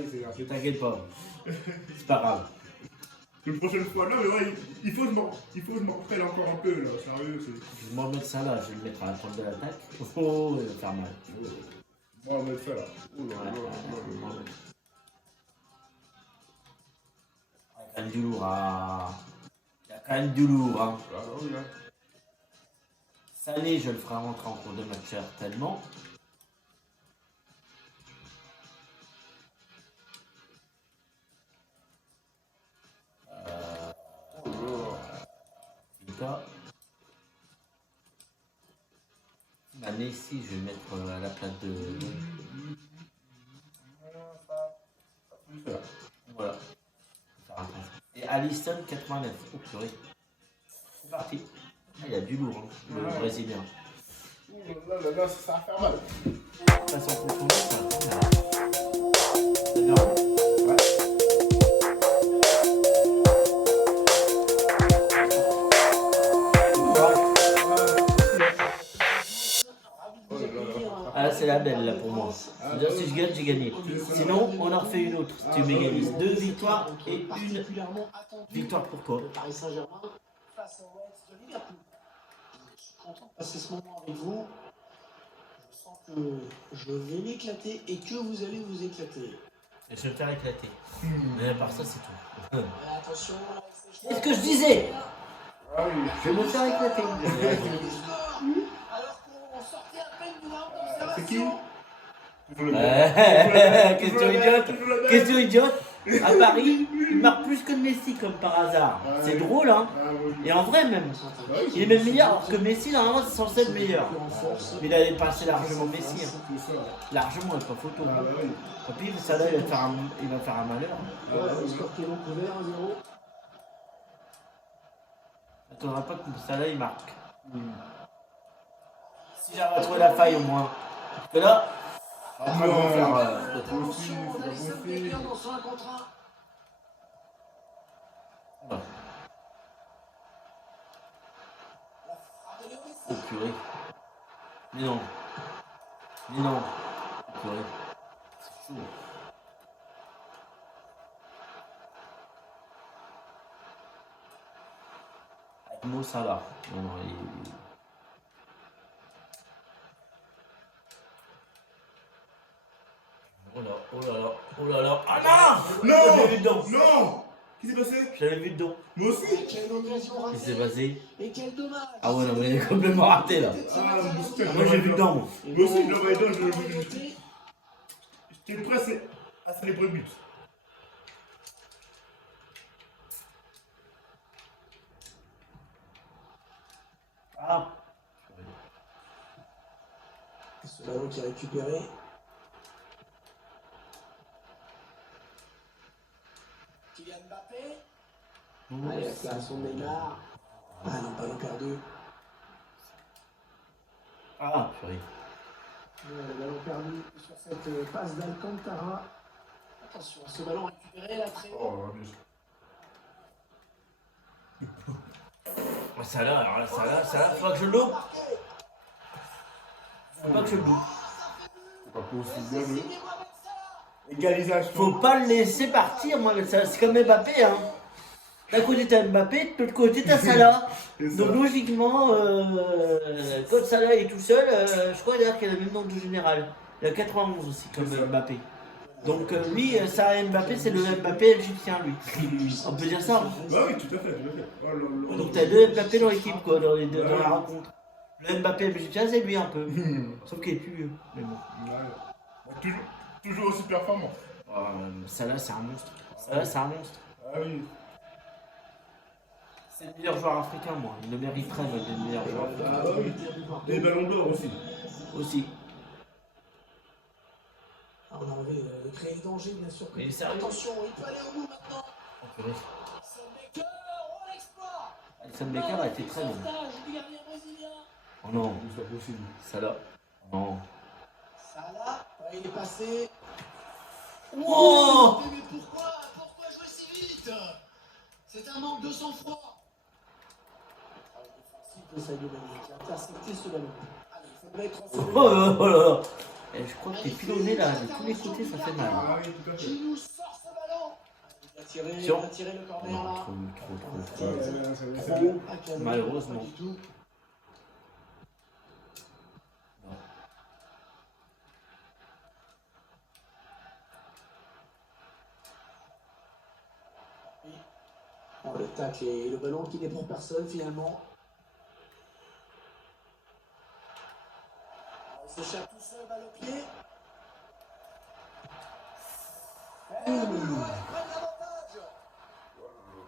oui, c'est assez. T'inquiète pas. C'est pas grave. Une prochaine fois, non, mais ouais, il faut que je m'en rappelle encore un peu, là, sérieux, c'est. Je vais m'en mettre ça là, je vais le mettre à la pointe de l'attaque. Oh, il va faire mal. On va mettre ça là. Oh là là Ouais, là ouais, là là. il y a quand même du lourd, hein. Il y a quand même du lourd, hein. Ah oui, là. Sané, je le ferai rentrer en cours de match certainement. Vita. Mané ici, je vais le mettre à la place de. Voilà. Et Alisson 89. Oh purée. C'est parti. Ah, il y a du lourd, hein, le brésilien. Là, ça va faire mal. Passe en profondeur, ça va faire mal. C'est bien. Ouais. Ah, c'est la belle là pour moi. C'est-à-dire si je gagne, j'ai gagné. Sinon, on en refait une autre. Si tu m'égalises 2 victoires et une victoire pour toi. Paris Saint-Germain face au Reds de Liverpool. Je suis content de passer ce moment avec vous. Je sens que je vais m'éclater et que vous allez vous éclater. Je vais me faire éclater. Mais à part ça, c'est tout. Attention, C'est ce que je disais. Ah oui. Je vais me faire éclater. alors qu'on sortait à peine d'une heure C'est qui? Ouais, question idiote. Question idiote. À Paris, il marque plus que Messi comme par hasard. C'est drôle, hein. Ah oui. Et en vrai même. Il est même meilleur alors que Messi, normalement, c'est censé être meilleur. Mais il a dépassé largement Messi. Hein. C'est ça. Largement, il n'y a pas photo. Ah oui. Et puis, ça là, il va faire un malheur. Le score qui est donc ouvert 1-0. T'attendras pas que ça là, il marque. Si j'arrive à trouver la faille au moins. Parce que là, on va pas faire. Attention, Nelson Becker dans son 1 contre 1. Ouais. Oh purée. Mais non. Mais non. Oh purée. C'est chaud. Avec Mo Salah. Non, non, il... Oh là, oh là là, oh là là. Ah non! Non! Je l'avais vu dedans. Non! Qu'est-ce qui s'est passé? Je l'avais vu dedans. Moi aussi! Et quelle occasion Il s'est ratée. passé. Et quel dommage. Ah ouais, non, mais il est complètement raté là. Ah, moi aussi, Moi j'ai vu dedans, moi. Moi aussi, je l'avais dedans, j'étais prêt à célébrer le but. Ah. Ce ballon qui est récupéré. Kylian Mbappé. Allez, la création de Neymar. Ah non, ballon perdu. Ah, purée. Le ballon perdu sur cette passe d'Alcantara. Attention, ce ballon récupéré là très haut. Oh, bien sûr. Ah, ça là, alors là, ça là, faut pas que je le loupe. Faut pas que je le loupe. C'est pas possible, bien joué. Égalisation. Faut pas le laisser partir, moi, mais ça, c'est comme Mbappé, hein. D'un côté t'as Mbappé, de l'autre côté t'as Salah. C'est ça. Donc logiquement, quand Salah est tout seul, je crois d'ailleurs qu'il a le même nom de général. Il a 91 aussi, comme C'est ça. Mbappé. Donc lui, Salah Mbappé, c'est le Mbappé égyptien, lui. On peut dire ça, hein. Bah oui, tout à fait, tout à fait. Oh là là. Donc t'as deux Mbappé dans l'équipe, quoi, dans la rencontre. Le Mbappé égyptien, c'est lui un peu. Sauf qu'il est plus vieux. Mais bon. Ouais. Toujours aussi performant. Salah, c'est un monstre. Salah, c'est un monstre. Ah oui. C'est le meilleur joueur africain, moi. Il le mériterait d'être le meilleur joueur africain. Ah oui. Des ballons d'or aussi. Aussi. Ah, on a enlevé le créer le danger, bien sûr. Mais sérieux. Attention, il peut aller au bout maintenant. Oh, purée. Alisson Becker, oh l'exploit. Alisson Becker a été très bon. Sauvetage du gardien brésilien. Oh non, C'est pas possible. Salah. Non. Salah, ouais, il est passé. Wow. Mais pourquoi jouer si vite? C'est un manque de sang-froid. Défensif de Sadio Mané qui a intercepté ce ballon. Allez, il faut mettre en Oh là là. Et je crois que t'es pilonné là, de tous les côtés, ça fait mal. Ah oui, tout à fait. Qui nous sort ce ballon? Tiens. Il a tiré le corner Non, là. trop. Ouais, ça Trop acclamé, Malheureusement. pas du tout. Oh, le tacle et le ballon qui n'est pour personne finalement. Il s'échappe tout seul, balle au pied. Et ils prennent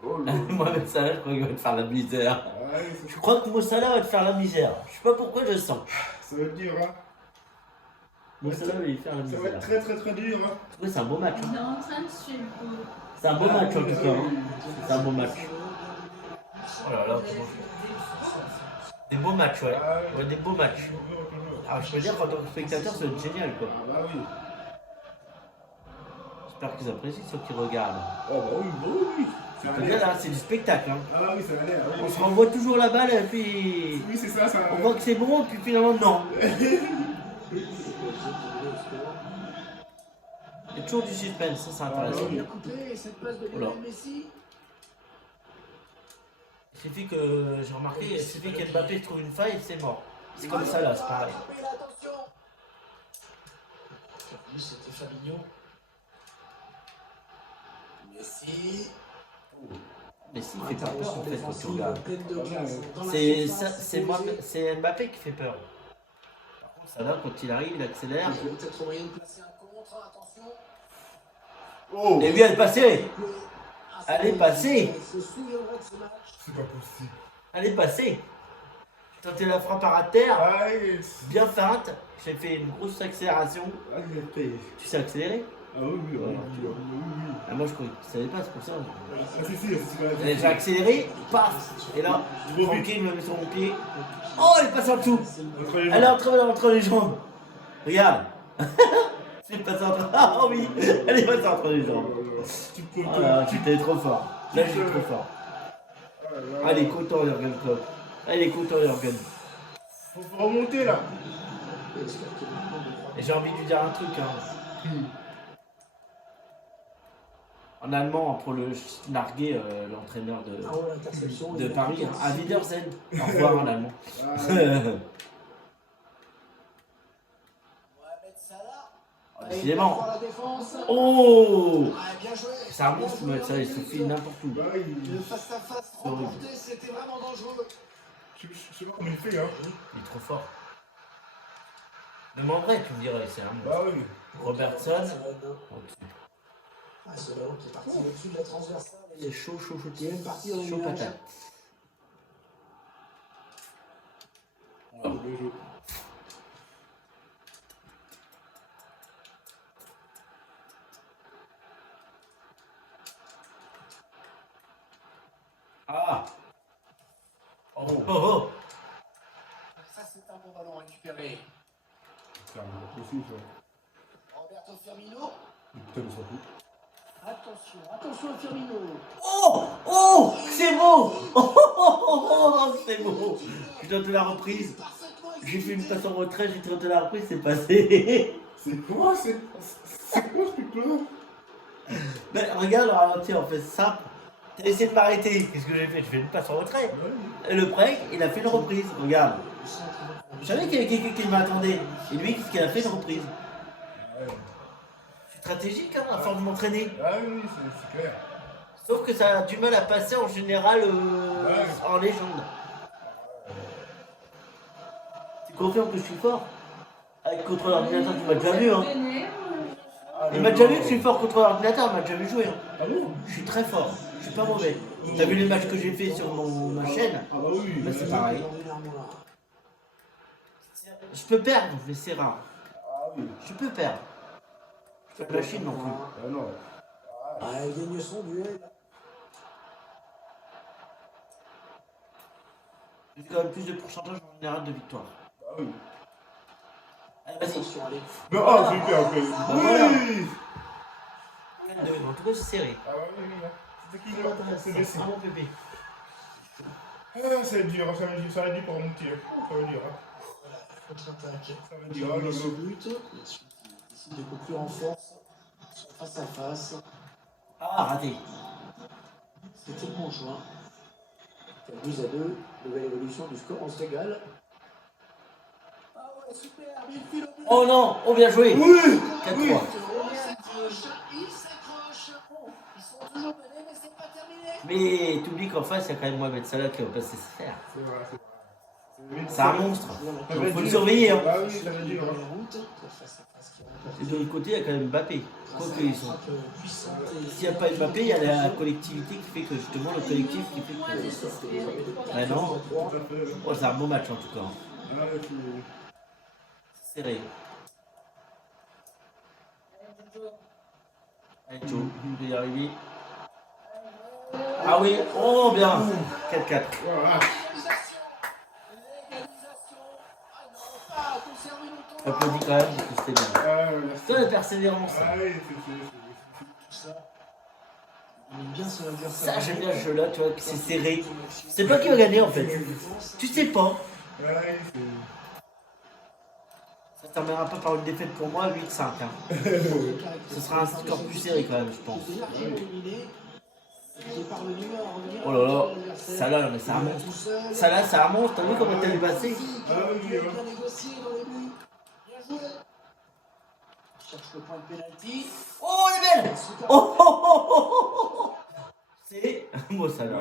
l'avantage. Mohamed Salah, je crois qu'il va te faire la misère. Ouais, Je crois que Mo Salah va te faire la misère. Je sais pas pourquoi je sens. ça va être dur, hein. Mo Salah va lui faire la Ça va misère. être très dur, hein. Ouais, c'est un beau match. Il Hein. est en train de suivre. C'est un beau match en tout cas. Hein. C'est un beau match. Oh là là, des beaux matchs, ouais. Ouais, des beaux matchs. Alors je peux dire qu'en tant que spectateur, c'est génial quoi. Ah bah oui. J'espère qu'ils apprécient ceux qui regardent. Oh bah oui, oui. Je peux dire là, c'est du spectacle. Hein. Ah oui, ça va l'air. Oui, On se renvoie toujours la balle et puis oui, c'est ça, ça. on voit que c'est bon, puis finalement non. Il y a toujours du suspense, ça c'est intéressant. Il a coupé cette passe de Oula. Lionel Messi. Il suffit que, j'ai remarqué, il suffit qu'Mbappé trouve une faille, c'est mort. C'est comme ça là, c'est pareil. Attention. C'était Fabinho. Messi. Mais s'il fait pas peur en fait quand tu regardes. Pleine de classe. Dans la C'est surface, c'est Mbappé qui fait peur. Par contre, Salah, quand il arrive, il accélère. Il y a peut-être moyen de placer un contre, attention. Oh, Et lui, elle est passée. Elle est passée. Il se souviendra de ce match. c'est pas possible. Elle est passée. Tenté la frappe à terre, Ah oui, bien feinte. J'ai fait une grosse accélération. ah, il est payé. Tu sais accélérer? Ah oui, oui, Ouais, oui, tu vois. oui. Ah, moi je croyais que tu savais pas, c'est pour ça. Ah si, c'est quand même. Et j'ai accéléré, paf. Et là, tranquille, me met sur mon pied. Oh, elle est passée en dessous. Entre les Elle est gens. entre les jambes. Regarde. C'est passé entre. Ah oui, elle est passée entre les jambes. Tu peux Oh là, j'étais trop fort. Là, j'étais trop fort. Allez, content, Jürgen Klopp. Allez, content, Jürgen. Faut remonter là. Et j'ai envie de lui dire un truc. Hein. En allemand, pour le narguer, l'entraîneur de Paris, hein. À Wiedersehen. Au revoir en allemand. Ah, Mohamed Salah. Décidément. Pour la défense. Oh! Ah, bien joué. C'est un monstre, Mohamed Salah, il se file n'importe où. bah, Le face-à-face remporté, c'était vraiment dangereux. je sais pas comment il fait, hein. Il est trop fort. Demanderais, tu me dirais, c'est un monstre. Bah oui. Robertson. Ah, ce ballon qui est parti au-dessus de la transversale. C'est chaud, Il est même parti dans le chaud nuage. patate. Bien joué. Ah! Oh, oh, oh! Ça, c'est un bon ballon récupéré. C'est un peu possible, ça. Roberto Firmino. Putain, mais ça fout. Attention, attention à Firmino. Oh! Oh! C'est beau! Oh, oh, oh, oh, c'est beau! Je tente la reprise. J'ai fait une passe en retrait, j'ai tenté la reprise, c'est passé. C'est quoi ce truc-là? Ben, regarde le ralenti, en fait, simple. T'as essayé de m'arrêter. Qu'est-ce que j'ai fait? Je fais une passe en retrait. Et le break, il a fait une reprise. Regarde. Je savais qu'il y avait quelqu'un qui m'attendait. Et lui, qu'est-ce qu'il a fait? Une reprise. Ouais. C'est stratégique, hein, à force de m'entraîner. Ah oui, c'est clair. Sauf que ça a du mal à passer en général en légende. Tu confirmes que je suis fort? Avec contre l'ordinateur, tu m'as déjà vu, hein? Il m'a déjà vu que je suis fort contre l'ordinateur, il m'a déjà vu jouer. Hein. Ah bon? Je suis très fort, je suis pas mauvais. T'as vu les matchs que j'ai fait sur ma chaîne? Ah bah oui. Bah c'est pareil. Je peux perdre, mais c'est rare. Ah oui. Je peux perdre. Je suis pas de la Chine non plus. Ah non. Ah, il gagne son duel. J'ai quand même plus de pourcentage en général de victoire. Ah oui. Allez, vas-y. Attention, allez. Non, ah, c'est hyper, ok. voilà. Oui. 4-2, en tout cas c'est serré. Ah oui, oui, c'était qui là? C'est Messi. Ah mon bébé. Ah, ça va être dur, ça va être dur pour remonter. Ça va être dur. Hein. contre-attaque. Ça veut dire, oh là Ce là. but, ensuite, il décide de conclure en force, face à face. Ah, raté. C'était le bon choix. 4-2, nouvelle évolution du score, on se régale. Ah ouais, super, il file au but. Oh non, oh bien joué. Oui. 4-3. Il s'accroche. Bon, ils sont toujours menés, mais c'est pas terminé. Mais t'oublies qu'en face, il y a quand même Mohamed Salah qui va pas se laisser faire. C'est vrai, c'est vrai. C'est un monstre. Ça va Faut le dur. surveiller. Hein. Ah oui, ça va dur. Hein. Et de l'autre côté, il y a quand même Mbappé. Quoi qu'ils sont. S'il n'y a pas Mbappé, il y a la collectivité qui fait que justement le collectif qui fait que. Ah non. Tout à fait. Ouais. Oh, c'est un beau match en tout cas. Ah ouais, c'est... Serré. Allez, Joe, il peut y arriver. Ah oui, oh bien. 4-4. Voilà. Applaudis quand même parce que c'était bien. Ah ouais, merci. C'est de la persévérance. Ah oui, Ça, j'aime bien ce jeu-là, tu vois, que c'est serré. C'est pas qui va gagner en fait. Tu sais pas. c'est... Ouais, c'est... Ça terminera pas par une défaite pour moi, 8-5. Hein. Ce sera un score plus serré quand même, je pense. Oh là là, Salah, mais c'est un monstre. Salah, c'est un monstre, t'as vu comment t'as vu passer? Ah oui, ouais. Cherche le point de pénalty. Oh, elle est belle! Oh, oh, oh, oh, oh, oh. C'est. Moi, Salah.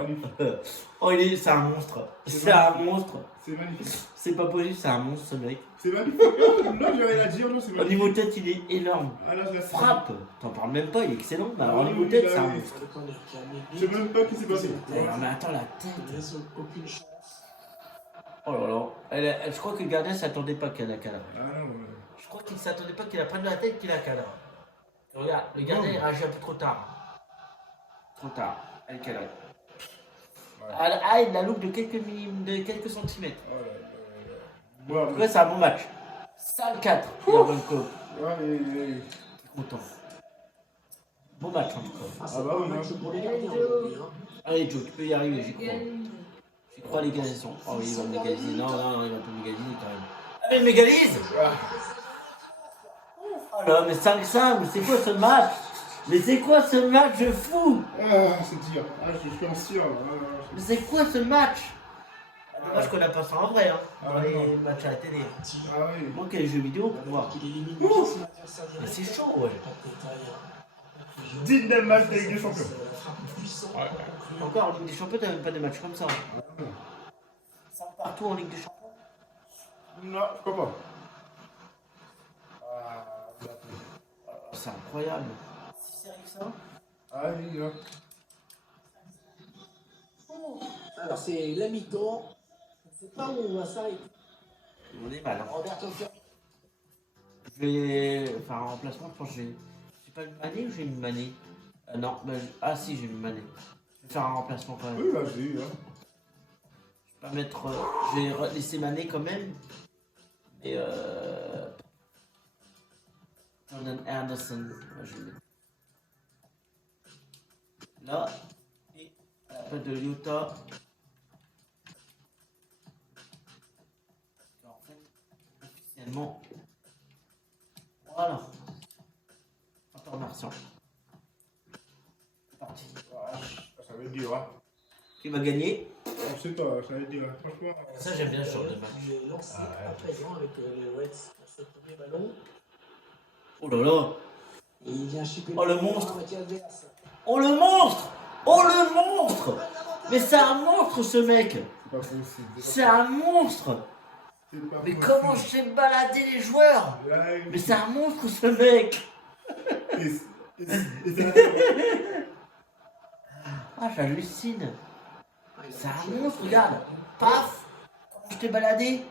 Oh, c'est un monstre. C'est un monstre. C'est magnifique. C'est pas possible, c'est un monstre ce mec. C'est magnifique. Non, j'ai rien à dire, non, c'est Au magnifique. niveau tête, il est énorme. Ah là, je la Frappe, t'en parles même pas, il est excellent. Mais alors, au niveau tête, c'est un monstre. Je sais même pas qui s'est passé. Non, mais attends, la tête. Aucune chance. Oh là là. Je crois que le gardien s'attendait pas qu'elle a cadre. Ah non, ouais. Je crois qu'il s'attendait pas qu'il a prenne la tête qu'il a cadre. Regarde, le gardien il réagit un peu trop tard. Trop tard. Elle cadre. Ah, il la loupe de quelques centimètres. Oh là là là. En tout cas, c'est un bon match. 5-4. Il a bonne coupe. Ouais, mais... Content. Bon match en tout cas. Ah, bah oui, match hein. pour les gardiens aujourd'hui, hein. Allez Joe, tu peux y arriver, j'y crois. J'y crois, les garçons. Oh oui, il va me légaliser. Non, non, il va pas me légaliser quand même. Allez, il mégalise! Oh là, mais 5-5, mais c'est quoi ce match? Mais c'est quoi ce match de fou? Ah, c'est dur. Ah, je suis en cire. Mais c'est quoi ce match? Dommage qu'on a pas ça en vrai, hein, dans Ah, les non. matchs à la télé. Ah oui. Moi qui ai les jeux vidéo pour voir. Qu'il élimine son adversaire Mais direct. c'est chaud, ouais. Pas de détail, hein. Digne d'un match de Ligue des Champions. C'est la frappe puissante pour conclure. Encore en Ligue des Champions, t'as même pas des matchs comme ça. Ça partout en Ligue des Champions. Non, je crois pas. Ah, C'est incroyable. Si c'est avec ça. ah oui, là. Alors, c'est la mi-temps. Je ne sais pas où on va s'arrêter. On est mal. Hein. Roberto Firmino. Je vais. Enfin, en remplacement, je pense que j'ai. J'ai pas une manée ou j'ai une manée? Non, bah, ah si, j'ai une manée. Je vais faire un remplacement quand même. Oui, vas-y. Hein. Je vais pas mettre. Je vais laisser maner quand même. Et Jordan Anderson. Ouais, je vais le mettre. Là. Et à la place de Lyota. En fait, officiellement. Voilà. Encore Martian. C'est parti. Ah, ça va être dur, hein. Qui va gagner? On sait pas, ça va être dur. Franchement. Ça, j'aime bien ce genre de match. Il est lancé à présent avec les Reds pour ce premier ballon. Oh là là. Et il vient chipper Oh, le monstre. moitié adverse. Oh le monstre! Oh le monstre! Mais c'est un monstre ce mec! C'est pas possible. C'est un monstre! C'est pas Mais possible. comment je sais balader les joueurs? Là, Mais c'est un monstre ce mec! et c'est Ah, j'hallucine! C'est un monstre, regarde! Paf! Je t'ai baladé!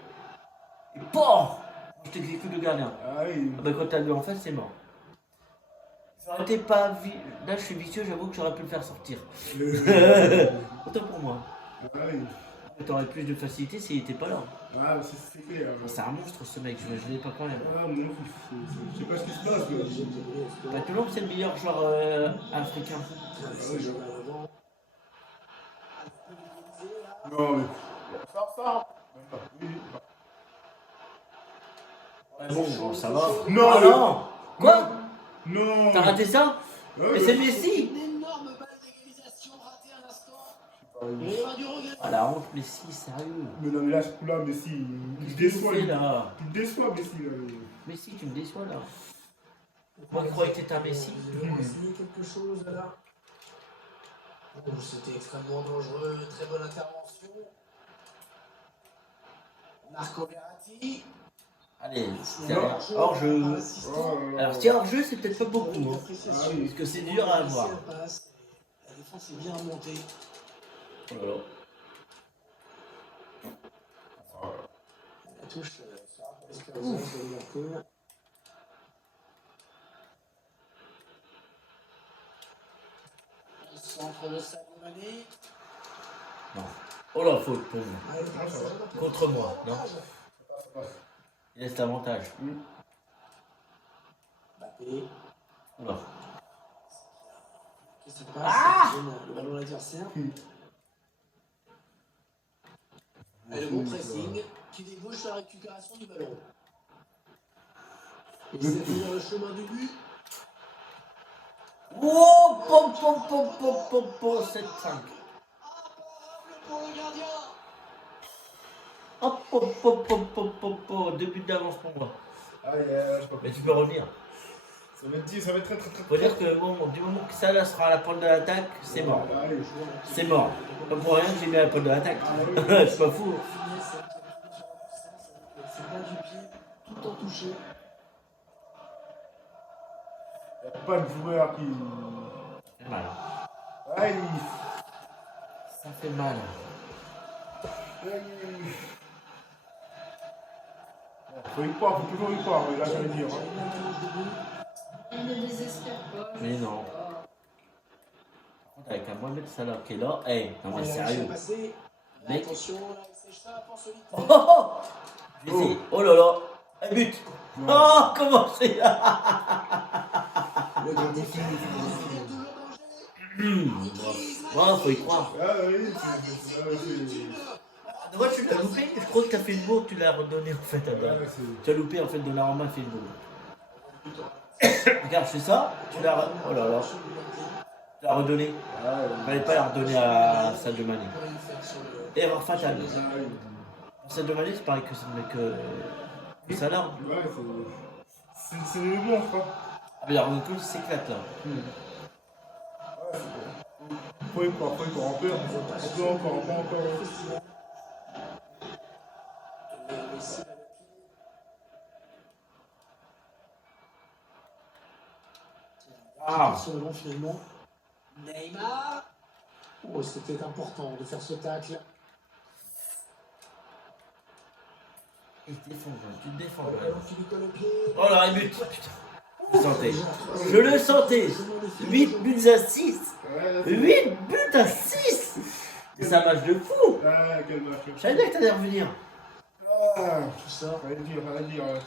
Et POF! Je t'exécute le gardien. Ah oui. Ah bah quand t'as vu en face, c'est mort. J'aurais été pas là, je suis vicieux, j'avoue que j'aurais pu le faire sortir. Autant pour moi. Ah oui. T'aurais plus de facilité s'il était pas là. Ah, c'est clair. C'est un monstre ce mec, je l'ai pas quand même. Ah, mon je sais pas ce qui se passe. Là. Bah, Toulon, c'est le meilleur joueur africain. Ah oui, non, mais. Ça. Oui. Bon, ça va. Non, Ah non. Quoi? Non. T'as raté ça? Ouais, Mais c'est Messi. Une énorme balle d'égalisation ratée à l'instant. Il va y avoir du regret. Ah la honte, Messi, sérieux. Mais non, mais là, ce coup-là, Messi, il Qu'est-ce déçoit. que tu fais, là? Il déçoit, Messi, là. Messi, tu me déçois là. Moi qui croyais que t'étais un Messi. Ils vont essayer quelque chose là. Oh, c'était extrêmement dangereux. Très bonne intervention. Marco Verratti. Allez, c'est Non. hors jeu. Oh, Alors si hors jeu, c'est peut-être pas beaucoup. Hein. Ah oui. Parce que c'est dur à avoir. La défense est bien remontée. Oh là là. La touche sera pour les Spurs de Liverpool. Le centre de Sadio Mané. Non. Oh là, faute pour moi. Contre moi, non? Il laisse l'avantage. Mbappé. Oh là. Qu'est-ce qui se passe? Le ballon à l'adversaire. Et le bon pressing qui débouche la récupération du ballon. Il s'est mis dans le chemin du but. Oh, pom, pom, pom, pom, pom, pom, 7-5. Imparable pour le gardien. Hop, pom, pom, pom, pom, pom, pom. 2 buts d'avance pour moi. Aïe, je peux pas. Mais tu peux revenir. Ça va être dit, ça va être très, très, très. Faut dire que bon, du moment que ça là sera à la pointe de l'attaque, c'est mort. Allez, C'est mort. Pas pour rien que j'ai mis à la pointe de l'attaque. C'est pas fou. C'est pas du pied, tout en touché. il n'y a pas de joueur qui. Ça fait mal. Aïe. Ça fait mal. Aïe. Faut y croire, faut toujours y croire, mais là, j'allais dire. Il ne désespère pas. Mais non. Par contre, avec un Mohamed Salah qui est là, hey, non mais sérieux. Mec. Attention, là, il s'échappe en solitaire. Oh, oh, oh. Je vais essayer. Oh là là, un but. Oh, comment c'est là? Le grand défi. Bon, faut y croire. Ah oui, c'est. Moi, tu l'as loupé. Je crois que t'as fait une bourre, tu l'as redonné en fait. Tu as loupé en fait de la Roma fait une bourre. Regarde, je fais ça, tu l'as. Oh là là. Tu l'as redonné. Il fallait pas la redonner à Sadio Mané. Erreur fatale. Sadio Mané, c'est pareil que c'est le mec. Que Salah. Ouais, c'est les bons, je crois. Ah, mais la Ronaldo s'éclate là. Faut y croire, on peut encore. Ah. Sur le long finalement. Neymar. Oh, c'était important de faire ce tacle. Il te défend, tu te défends. Philippe le pied. Oh là, un but. Putain. Je le sentais. Je le sentais. 8 buts à 6. 8 buts à 6. C'est un match de fou. Ah, quel match. Je savais bien que t'allais revenir. Ah, Tout ça. fallait dire.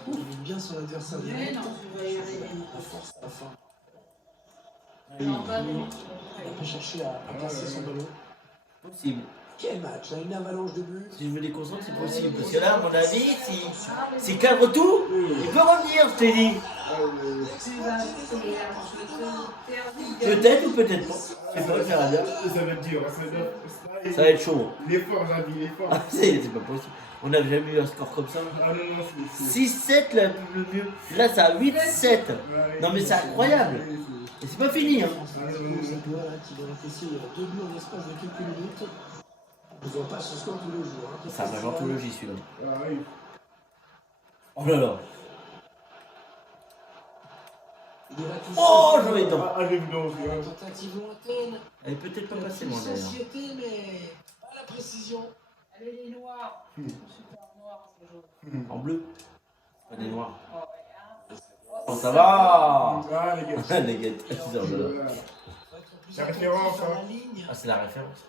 Il vit bien son adversaire Mais direct. non, tu vas y arriver. À force à la fin. Non, pas Il bon. a pu chercher à placer son ballon. Possible. Quel match, hein, une avalanche de buts. Si je me déconcentre, c'est possible. Parce que là, à mon avis, s'il cadre tout, il peut revenir, je t'ai dit. Tu vas Peut-être ou peut-être pas. Je sais pas, je verrai bien. Ça va être dur, Ça va être chaud. Il est fort, Javi, il est fort. Ah, c'est pas possible. On n'a jamais eu un score comme ça. Ah non, c'est. 6-7 là, le mieux. Là, c'est à 8-7. Non, mais c'est incroyable. Et c'est pas fini. Hein. Qui va réfléchir 2 buts en l'espace de quelques minutes. On ne voit pas ce score tous les jours. Hein. C'est un match anthologie celui-là. Ah oui. Oh là là. Il est là tout Oh, seul. j'en ai dedans. Ah, j'ai vu dans aussi. Une tentative lointaine. Elle est peut-être pas passée, Une mon d'ailleurs. société, mais pas la précision. Allez, les noirs. Super noirs, c'est jaune. En bleu. Pas des noirs. Oh, ouais, hein. Oh, ça va. Ah, les gars. Les gars, ils sont là. Voilà. Faut être plus La attentif référence, à hein. la ligne. Ah, c'est la référence.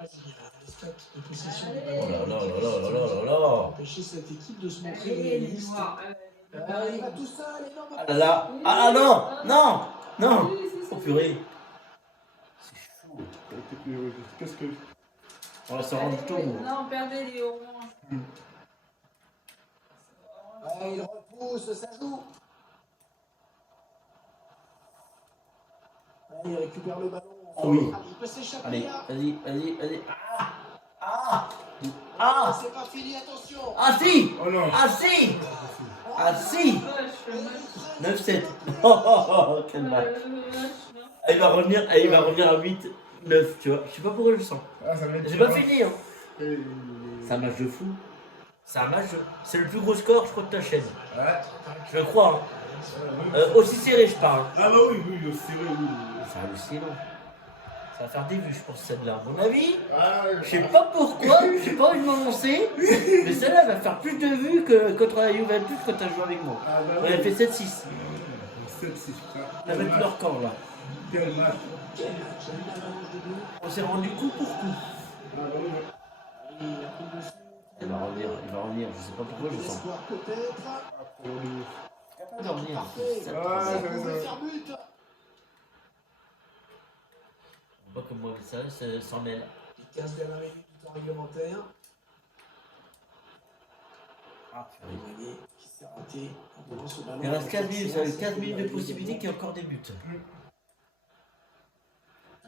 Vas-y, les stats de possession Allez. du Oh ballon. là là là là là là là là. Empêcher cette équipe de se montrer Allez, les réaliste. noirs. Ah, il va tout ça, les normes. Ah là là. Ah non. Non. Non. Oh purée. C'est chaud. Qu'est-ce que. On va s'en rendre compte. Non, perdez les oranges. Ouais, il repousse, ça joue. Ouais, il récupère le ballon. Oh oui. Il peut s'échapper Allez, là. vas-y. Ah C'est pas fini, attention. Ah si Oh non. Ah si Ah si Vache, 9-7. Oh, quel match. Ah, il va revenir à 8-9, tu vois. Je sais pas pourquoi je le sens. Ah, ça va être J'ai dur, pas hein. fini, hein. C'est un match de fou. C'est le plus gros score, je crois, de ta chaîne. Ouais. Je le crois, hein. Ouais. Aussi serré, je parle. Ah bah oui, c'est vrai, oui. C'est hallucinant. Ça va faire des vues, je pense, celle-là. À mon avis, Ah, je sais pas pourquoi, j'ai pas envie de m'avancer, mais celle-là va faire plus de vues que contre la Juventus quand t'as joué avec moi. Ah bah On a fait 7-6. 7-6, ça. On a battu leur camp, là. Quel match. On s'est rendu coup pour coup. Ah bah oui, ouais. Il a pris le dessus. Il va revenir, je sais pas pourquoi je le sens. L'espoir peut-être. Capable de revenir. Parfait. Ça, Ouais, Ça ça pouvait va. faire but. pas comme moi, ça s'en mêle. Les 15 dernières minutes du temps réglementaire. Ah, purée. Grenier qui s'est raté en donnant ce ballon. Il reste 15 minutes, ça a eu 15 minutes de possibilité qu'il y ait encore des buts.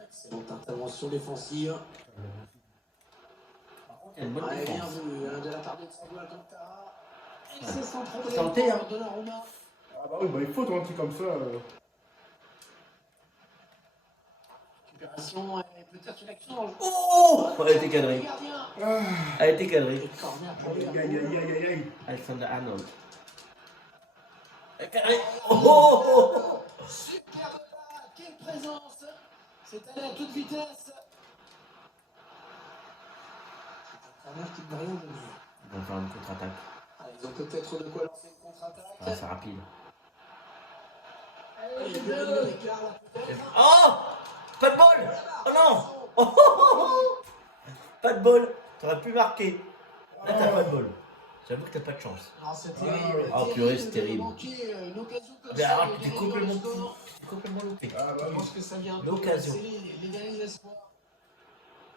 Excellente intervention défensive. Par contre, il y a une bonne Ouais, bien défense. vu, hein, de la part de Thiago Alcantara. Et c'est sans problème Tenté, hein. pour Donnarumma. Ah bah oui, bah il faut un truc comme ça. Récupération et peut-être une action. Oh, elle a été Le cadrée. gardien. Ah, Elle a été cadrée. Et corner pour aïe, les aïe, aïe, aïe, aïe, aïe. Alexander Arnold. Elle est cadrée. Oh. Superbe pas, quelle présence. C'est allé à toute vitesse. C'est un corner qui ne veut rien donner. On va faire une contre-attaque. Ah, ils ont peut-être de quoi lancer une contre-attaque. Ah, c'est rapide. Il y a plus de l'écart là peut-être. Oh, pas de bol. Oh non. Oh. Pas de bol. T'aurais pu marquer. Là, t'as pas de bol. J'avoue que t'as pas de chance. Non, c'est terrible. Ah, purée, c'est de terrible. manquer une occasion comme Mais ça. alors, de t'es gagner complètement dans le score. loupé. Ah bah Je oui. pense que ça vient un peu L'occasion. sceller les derniers espoirs.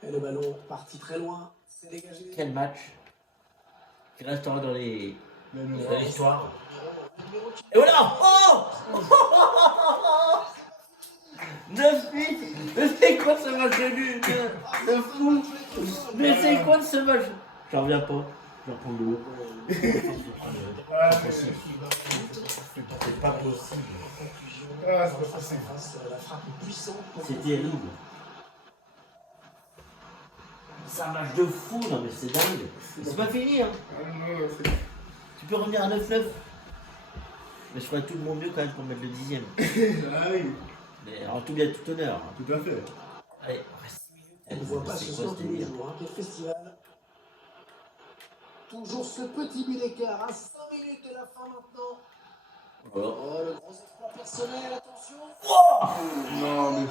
Et le ballon parti très loin. C'est dégagé. Quel match qui restera dans les Mais non. dans l'histoire. Le numéro qui- Et voilà. Oh. 9-8. Mais c'est quoi ce match de nul de fou. Mais c'est quoi ce match? J'en reviens pas. J'en prends de l'eau. Ah, C'est pas possible. Ah, c'est pas possible. La frappe puissante. pour- C'est terrible. C'est un match de fou, non mais c'est dingue. C'est pas fini, hein. Ah non, c'est... Tu peux revenir à 9-9. Mais je ferais tout de mon mieux quand même pour mettre le 10ème. Ah oui, Mais en tout bien, tout honneur. tout à fait. Allez, on reste 6 minutes. On ne voit pas ce C'est quoi soir ce tous les délire? jours. Hein. Quel festival. Toujours ce petit but d'écart. À 5 minutes de la fin maintenant. Voilà. Oh, le gros exploit personnel. Attention. Non, mais...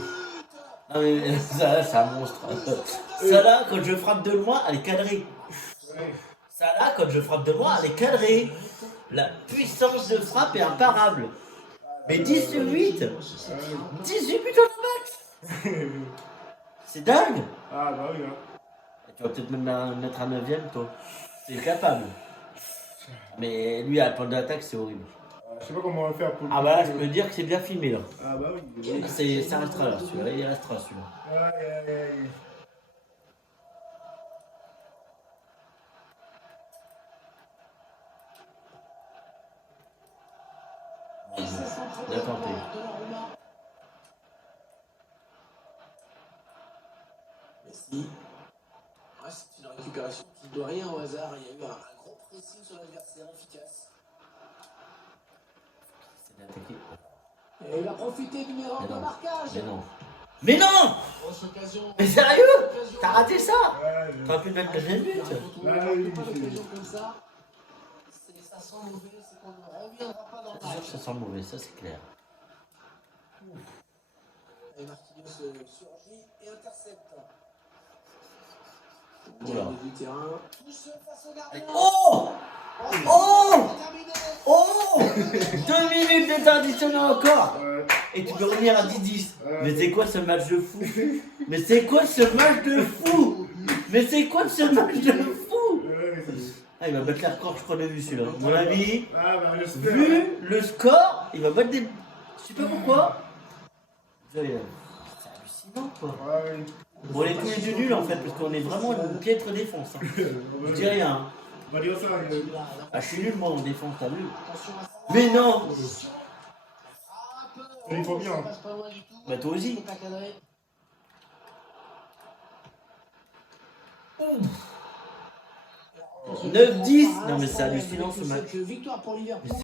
Ah mais ça là, c'est un monstre. Ça là, quand je frappe de loin, elle est cadrée. Ouais. Ça là, quand je frappe de loin, elle est cadrée. La puissance de frappe est imparable. Mais 10 sur 8. 18 buts en un match. C'est dingue. Ah bah oui, hein. Tu vas peut-être même mettre un 9ème, toi. C'est capable. Mais lui, à la pointe d'attaque, c'est horrible. Je sais pas comment on va faire pour... Ah bah là, je peux dire que c'est bien filmé là. Ah bah oui. Ça restera là, celui-là. Il restera celui-là. Aïe, aïe, aïe. Et c'est sans Bien problème tenté. pour Donnarumma. Messi. Ouais, c'est une récupération qui ne doit rien au hasard. Il y a eu un gros pressing sur l'adversaire efficace. C'est d'attaquer. Et il a profité d'une erreur Mais de non. marquage. Mais non. Mais non. Grosse occasion. Mais sérieux? Occasion. T'as raté ça? Ouais, T'aurais pu mettre le deuxième but. Ah oui, pas d'occasion comme ça. Ça sent mauvais, c'est qu'on ne reviendra pas dans le C'est sûr que match. ça sent mauvais, ça c'est clair. Et Marquinhos surgit et intercepte. Oula. Du terrain. Tout seul face au gardien. Oh! Oh! Terminé. Oh! 2 minutes de temps additionnel encore! ouais. Et tu peux revenir à 10-10. Mais c'est quoi ce match de fou? Mais c'est quoi ce match de fou? Mais c'est quoi ce match de fou? Ouais, c'est... Ah, il va battre les records, je crois, de vue celui-là. Mon avis, Ah bah j'espère. vu le score, il va battre des. Je sais pas pourquoi. C'est hallucinant quoi. Ouais. Bon, on est tous les deux nuls en fait, parce qu'on est vraiment une piètre défense. Hein. Je dis rien. Hein. On va dire ça. Ah, je suis nul moi en défense, t'as vu? Attention à ça. Mais non! Il faut bien. Ça passe pas loin du tout. Bah, toi aussi. C'est pas cadré. 9-10. Non mais c'est hallucinant ce match. Victoire pour Liverpool.